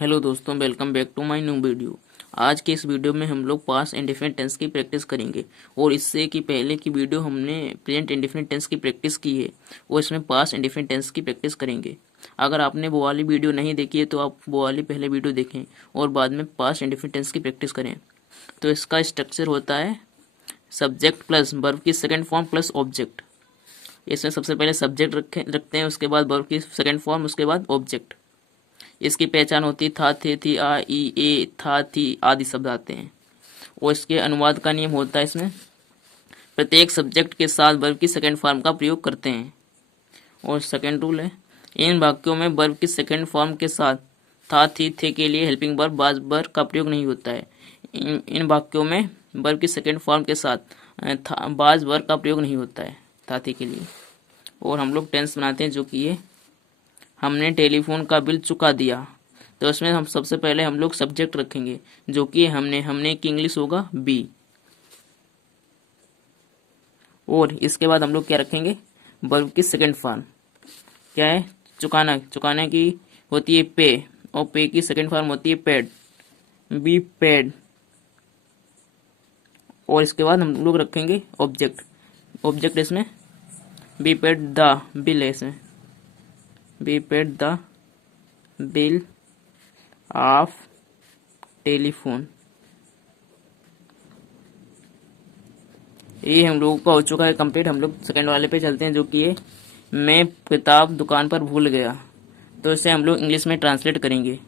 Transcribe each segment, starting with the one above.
Hello दोस्तों, welcome back to my new video. आज के इस वीडियो में हम लोग पास्ट इंडेफिनिट टेंस की प्रैक्टिस करेंगे। और इससे कि पहले की वीडियो हमने प्रेजेंट इंडेफिनिट टेंस की प्रैक्टिस की है, वो इसमें पास्ट इंडेफिनिट टेंस की प्रैक्टिस करेंगे। अगर आपने वो वाली वीडियो नहीं देखी है तो आप वो वाली पहले वीडियो देखें और बाद में पास्ट इंडेफिनिट टेंस की प्रैक्टिस करें। तो इसका स्ट्रक्चर होता है सब्जेक्ट प्लस वर्ब की सेकेंड फॉर्म प्लस ऑब्जेक्ट। इसमें सबसे पहले सब्जेक्ट रखते हैं, उसके बाद वर्ब की सेकेंड फॉर्म, उसके बाद ऑब्जेक्ट। इसकी पहचान होती है था, थे, थी, आ, ई, ए, था, थी आदि शब्द आते हैं। और इसके अनुवाद का नियम होता है, इसमें प्रत्येक सब्जेक्ट के साथ वर्ब की सेकंड फॉर्म का प्रयोग करते हैं। और सेकंड रूल है, इन वाक्यों में वर्ब की सेकंड फॉर्म के साथ था, थी, थे के लिए हेल्पिंग वर्ब बाज वर्ब का प्रयोग नहीं होता है। इन वाक्यों में वर्ब की सेकंड फॉर्म के साथ बाज वर्ब का प्रयोग नहीं होता है था, थी के लिए। और हम लोग टेंस बनाते हैं, जो कि ये हमने टेलीफोन का बिल चुका दिया। तो इसमें हम सबसे पहले हम लोग सब्जेक्ट रखेंगे, जो कि हमने की इंग्लिश होगा बी। और इसके बाद हम लोग क्या रखेंगे, वर्ब की सेकंड फॉर्म क्या है, चुकाना। चुकाने की होती है पे, और पे की सेकंड फॉर्म होती है पेड, बी पेड। और इसके बाद हम लोग रखेंगे ऑब्जेक्ट। ऑब्जेक्ट इसमें बी पेड द बिल है, इसमें be paid the bill of telephone. ये हम लोगों का हो चुका है कंप्लीट। हम लोग सेकंड वाले पे चलते हैं, जो कि ये मैं किताब दुकान पर भूल गया। तो इसे हम लोग इंग्लिश में ट्रांसलेट करेंगे,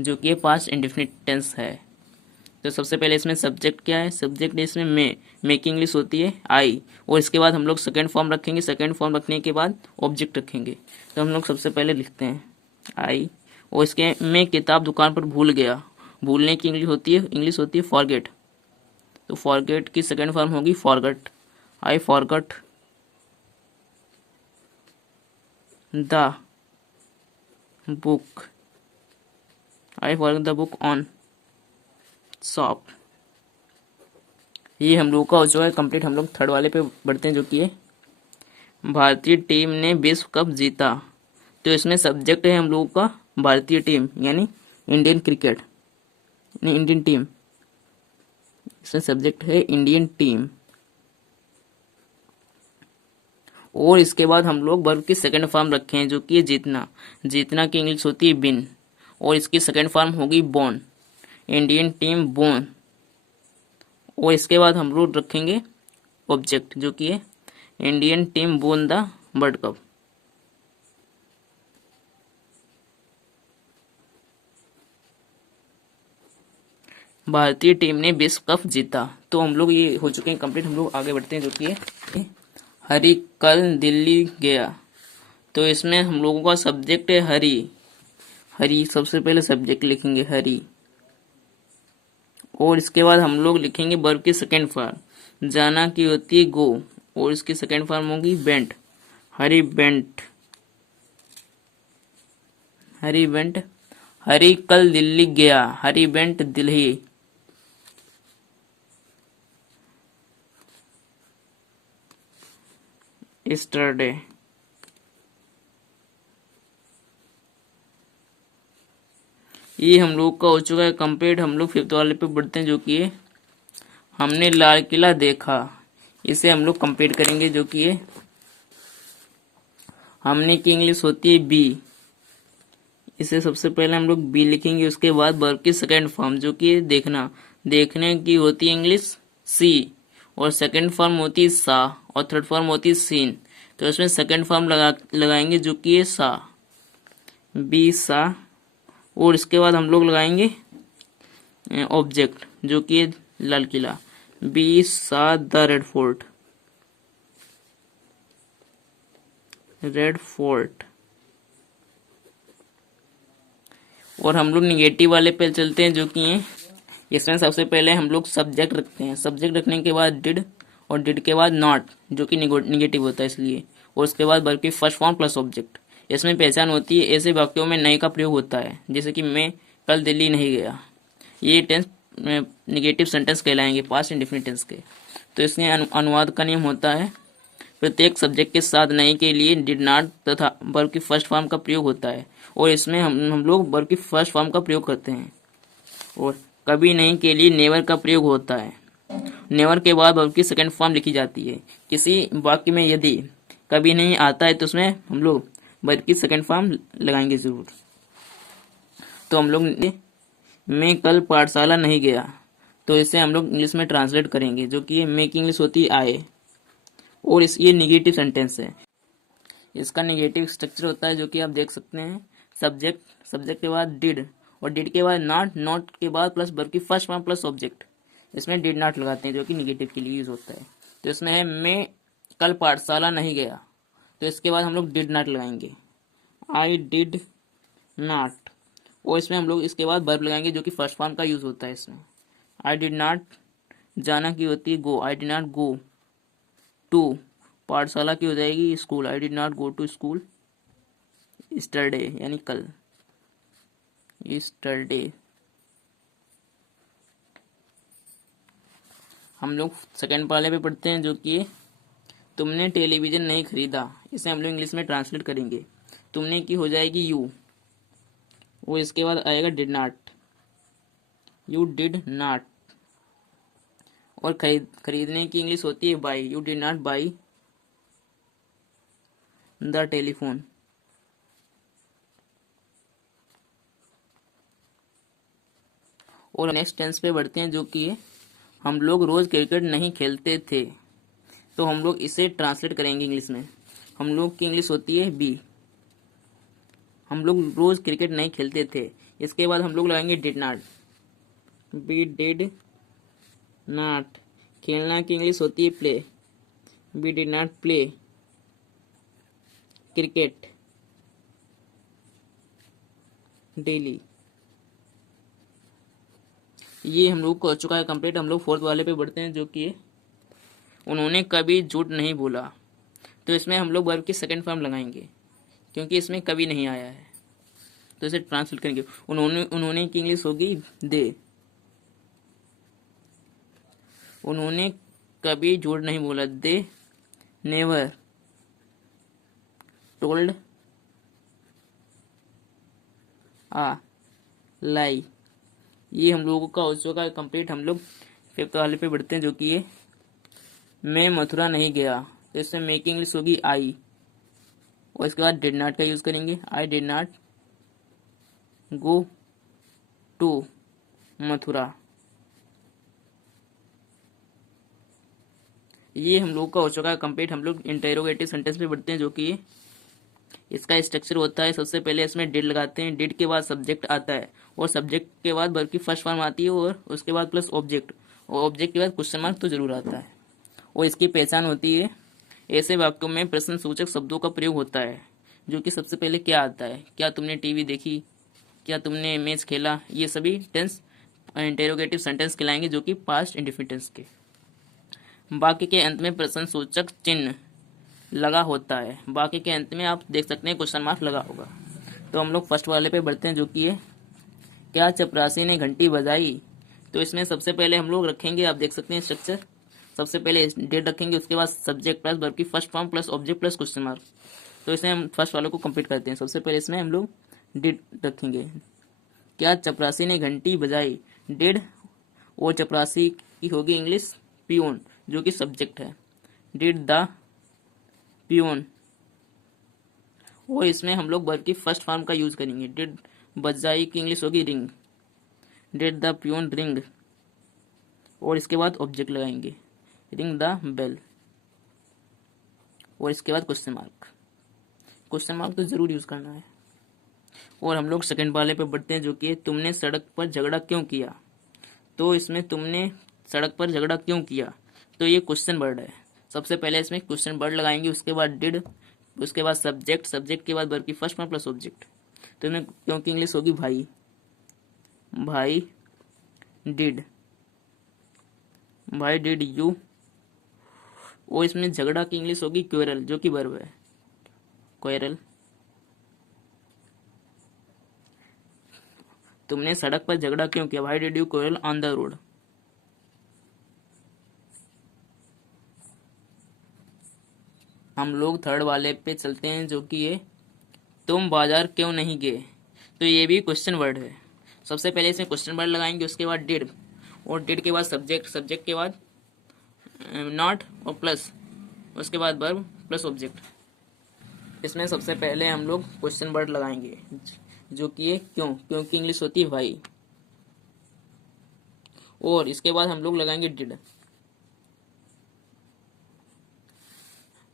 जो कि ये पास्ट इंडेफिनिट टेंस है। तो सबसे पहले इसमें सब्जेक्ट क्या है, सब्जेक्ट इसमें मे की इंग्लिश होती है आई। और इसके बाद हम लोग सेकेंड फॉर्म रखेंगे, सेकेंड फॉर्म रखने के बाद ऑब्जेक्ट रखेंगे। तो हम लोग सबसे पहले लिखते हैं आई, और इसके मैं किताब दुकान पर भूल गया। भूलने की इंग्लिश होती है फॉरगेट। तो फॉरगेट की सेकेंड फॉर्म होगी forgot. I forgot the book, I forgot the book on shop. ये हम लोग का हो चुका है कंप्लीट। हम लोग थर्ड वाले पे बढ़ते हैं, जो कि है भारतीय टीम ने विश्व कप जीता। तो इसमें सब्जेक्ट है हम लोगों का भारतीय टीम, यानी इंडियन क्रिकेट, इंडियन टीम। इसमें सब्जेक्ट है इंडियन टीम। और इसके बाद हम लोग वर्ब की सेकंड फॉर्म रखे हैं, जो कि है जीतना। जीतना की इंग्लिश होती है विन, और इसकी सेकंड फॉर्म होगी बोन, इंडियन टीम बोन। और इसके बाद हम लोग रखेंगे ऑब्जेक्ट, जो कि है Indian team bone the world cup. भारतीय टीम ने विश्व कप जीता। तो हम लोग ये हो चुके हैं कंप्लीट। हम लोग आगे बढ़ते हैं, जो कि है हरी कल दिल्ली गया। तो इसमें हम लोगों का सब्जेक्ट है हरी। हरी सबसे पहले सब्जेक्ट लिखेंगे हरी। और इसके बाद हम लोग लिखेंगे वर्ब की सेकेंड फॉर्म। जाना की होती है गो, और इसकी सेकेंड फॉर्म होगी बेंट। हरी बेंट, हरी बेंट। हरी कल दिल्ली गया, हरी बेंट दिल्ली। यस्टरडे। ये हम लोग का हो चुका है कंप्लीट। हम लोग फिफ्थ वाले पे बढ़ते हैं, जो कि है हमने लाल किला देखा। इसे हम लोग कंप्लीट करेंगे, जो कि है हमने की इंग्लिश होती है बी। इसे सबसे पहले हम लोग बी लिखेंगे, उसके बाद वर्ब की सेकेंड फॉर्म, जो कि है देखना। देखने की होती है इंग्लिश सी, और सेकेंड फॉर्म होती है सा, और थर्ड फॉर्म होती है सीन। तो इसमें सेकेंड फॉर्म लगाएंगे, जो कि है सा, बी सा। और इसके बाद हम लोग लगाएंगे ऑब्जेक्ट, जो कि है लाल किला, बी सा the red fort, red fort. और हम लोग निगेटिव वाले पे चलते हैं, जो कि है इसमें सबसे पहले हम लोग सब्जेक्ट रखते हैं। सब्जेक्ट रखने के बाद डिड, और डिड के बाद नॉट, जो कि निगेटिव होता है इसलिए। और उसके बाद वर्ब की फर्स्ट फॉर्म प्लस ऑब्जेक्ट। इसमें पहचान होती है, ऐसे वाक्यों में नए का प्रयोग होता है, जैसे कि मैं कल दिल्ली नहीं गया। ये टेंस निगेटिव सेंटेंस कहलाएंगे पास्ट इंडेफिनिट टेंस के। तो इसमें अनुवाद का नियम होता है, प्रत्येक सब्जेक्ट के साथ नहीं के लिए डिड नॉट तथा वर्ब की फर्स्ट फॉर्म का प्रयोग होता है और इसमें हम लोग वर्ब की फर्स्ट फॉर्म का प्रयोग करते हैं। और कभी नहीं के लिए नेवर का प्रयोग होता है। नेवर के बाद वर्ब की सेकंड फॉर्म लिखी जाती है। किसी वाक्य में यदि कभी नहीं आता है तो उसमें हम लोग वर्ब की सेकंड फॉर्म लगाएंगे जरूर। तो हम लोग ने मैं कल पाठशाला नहीं गया, तो इसे हम लोग इंग्लिश में ट्रांसलेट करेंगे, जो कि मैं की इंग्लिश होती है आए। और ये निगेटिव सेंटेंस है। इसका निगेटिव स्ट्रक्चर होता है जो कि आप देख सकते हैं। सब्जेक्ट के बाद डिड और डिड के बाद नॉट, नॉट के बाद प्लस वर्ब की फर्स्ट फॉर्म प्लस ऑब्जेक्ट। इसमें डिड नॉट लगाते हैं जो कि निगेटिव के लिए यूज होता है। तो इसमें है मैं कल पाठशाला नहीं गया, तो इसके बाद हम लोग डिड नॉट लगाएंगे, आई डिड नॉट। और इसमें हम लोग इसके बाद वर्ब लगाएंगे जो कि फर्स्ट फॉर्म का यूज होता है इसमें। आई डिड नॉट जाना की होती है go, I did not go to. पाठशाला की हो जाएगी school, I did not go to school yesterday, यानी कल, यस्टरडे। हम लोग सेकंड वाले पे पढ़ते हैं जो कि तुमने टेलीविजन नहीं खरीदा। इसे हम लोग इंग्लिश में ट्रांसलेट करेंगे। तुमने की हो जाएगी यू, वो इसके बाद आएगा did not, you did not. और खरीदने की इंग्लिश होती है by, you did not by the telephone. और नेक्स्ट टेंस पे बढ़ते हैं जो कि हम लोग रोज क्रिकेट नहीं खेलते थे। तो हम लोग इसे ट्रांसलेट करेंगे इंग्लिश में। हम लोग की इंग्लिश होती है बी, हम लोग रोज क्रिकेट नहीं खेलते थे। इसके बाद हम लोग लगाएंगे did not, we did not. खेलना की इंग्लिश होती है play, we did not play cricket daily. ये हम लोग को हो चुका है कंप्लीट। हम लोग फोर्थ वाले पे बढ़ते हैं जो कि उन्होंने कभी झूठ नहीं बोला। तो इसमें हम लोग वर्ब की सेकंड फॉर्म लगाएंगे क्योंकि इसमें कभी नहीं आया है, तो इसे ट्रांसलेट करेंगे। उन्होंने की इंग्लिश होगी दे। उन्होंने कभी झूठ नहीं बोला, दे नेवर टोल्ड आ लाई। ये हम लोगों का हो चुका है कंप्लीट। हम लोग फिफ्थ वाले पे बढ़ते हैं जो कि ये मैं मथुरा नहीं गया। तो इसमें मैं की इंग्लिश होगी आई और इसके बाद डिड नॉट का यूज करेंगे, I did not go to Mathura. ये हम लोग का हो चुका है कंप्लीट। हम लोग इंटेरोगेटिव सेंटेंस पे बढ़ते हैं जो कि इसका स्ट्रक्चर होता है। सबसे पहले इसमें डिड लगाते हैं, डिड के बाद सब्जेक्ट आता है और सब्जेक्ट के बाद वर्ब की फर्स्ट फॉर्म आती है और उसके बाद प्लस ऑब्जेक्ट, और ऑब्जेक्ट के बाद क्वेश्चन मार्क तो जरूर आता है। और इसकी पहचान होती है, ऐसे वाक्यों में प्रश्न सूचक शब्दों का प्रयोग होता है जो कि सबसे पहले क्या आता है, क्या तुमने टीवी देखी, क्या तुमने मैच खेला। ये सभी टेंस इंटेरोगेटिव सेंटेंस कहलाएंगे जो कि पास्ट इंडेफिनिट टेंस के। वाक्य के अंत में प्रश्न सूचक चिन्ह लगा होता है। वाक्य के अंत में आप देख सकते हैं क्वेश्चन मार्क लगा होगा। तो हम लोग फर्स्ट वाले पे बढ़ते हैं जो कि है क्या चपरासी ने घंटी बजाई। तो इसमें सबसे पहले हम लोग रखेंगे, आप देख सकते हैं स्ट्रक्चर, सबसे पहले डिड रखेंगे, उसके बाद सब्जेक्ट प्लस वर्ब की first form plus object plus question mark. तो इसमें हम फर्स्ट वाले को कंप्लीट करते हैं। सबसे पहले इसमें हम लोग डिड रखेंगे, क्या चपरासी ने घंटी बजाई। डिड और चपरासी की होगी इंग्लिश पियोन जो कि सब्जेक्ट है, डिड द पियोन। और इसमें हम लोग वर्ब की फर्स्ट फॉर्म का यूज करेंगे, डिड बजाई की इंग्लिश होगी ring, did the peon ring. और इसके बाद ऑब्जेक्ट लगाएंगे, रिंग द बेल। और इसके बाद क्वेश्चन मार्क, क्वेश्चन मार्क तो जरूर यूज करना है। और हम लोग सेकंड वाले पे बढ़ते हैं जो कि तुमने सड़क पर झगड़ा क्यों किया। तो इसमें तुमने सड़क पर झगड़ा क्यों किया, तो ये क्वेश्चन वर्ड है। सबसे पहले इसमें क्वेश्चन वर्ड लगाएंगे, उसके बाद डिड, उसके बाद सब्जेक्ट, सब्जेक्ट के बाद वर्ब की फर्स्ट फॉर्म प्लस ऑब्जेक्ट। तो इसमें क्योंकि इंग्लिश होगी भाई, भाई डिड, भाई डिड यू। और इसमें झगड़ा की इंग्लिश होगी क्वेरल जो कि वर्ब है, क्वेरल। तुमने सड़क पर झगड़ा क्यों किया, why did you quarrel on the road. हम लोग थर्ड वाले पे चलते हैं, जो कि है तुम बाजार क्यों नहीं गए। तो ये भी क्वेश्चन वर्ड है। सबसे पहले इसमें क्वेश्चन वर्ड लगाएंगे, उसके बाद डिड, और डिड के बाद सब्जेक्ट, सब्जेक्ट के बाद नॉट और प्लस, उसके बाद वर्ब प्लस ऑब्जेक्ट। इसमें सबसे पहले हम लोग क्वेश्चन वर्ड लगाएंगे, जो कि है क्यों, क्योंकि इंग्लिश होती है वाई। और इसके बाद हम लोग लगाएंगे डिड।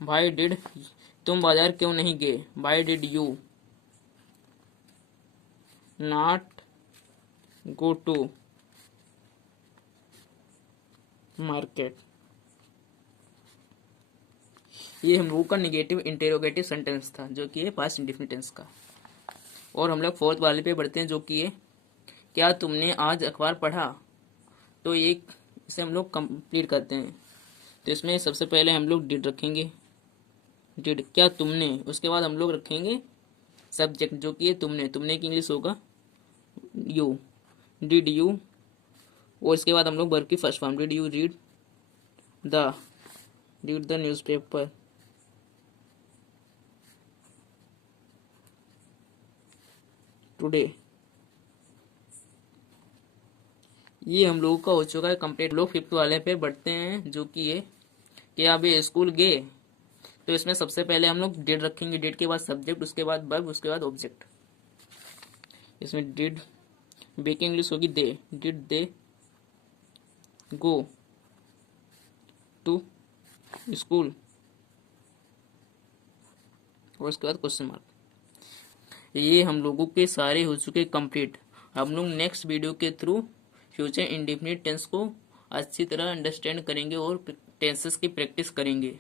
भाई डिड तुम बाजार क्यों नहीं गए, why did you not go to market. ये हम लोगों का निगेटिव इंटेरोगेटिव सेंटेंस था, जो कि है पास्ट इंडेफिनिट टेंस का। और हम लोग फोर्थ वाले पे बढ़ते हैं, जो कि है क्या तुमने आज अखबार पढ़ा। तो ये इसे हम लोग कंप्लीट करते हैं। तो इसमें सबसे पहले हम लोग डिड रखेंगे, डिड क्या तुमने, उसके बाद हम लोग रखेंगे सब्जेक्ट, जो कि है तुमने, तुमने की इंग्लिश होगा यू, डिड यू। और इसके बाद हम लोग वर्ब की first form, did you read the newspaper today. ये हम लोगों का हो चुका है कंप्लीट। लोग फिफ्थ वाले पे बढ़ते हैं, जो कि ये कि आप ये स्कूल गए। तो इसमें सबसे पहले हम लोग डिड रखेंगे, डिड के बाद सब्जेक्ट, उसके बाद वर्ब, उसके बाद ऑब्जेक्ट। इसमें डिड बे की इंग्लिश होगी they, did they go to school, और उसके बाद क्वेश्चन मार्क। ये हम लोगों के सारे हो चुके कंप्लीट। हम लोग नेक्स्ट वीडियो के थ्रू फ्यूचर इंडेफिनिट टेंस को अच्छी तरह अंडरस्टैंड करेंगे और टेंसेस की प्रैक्टिस करेंगे।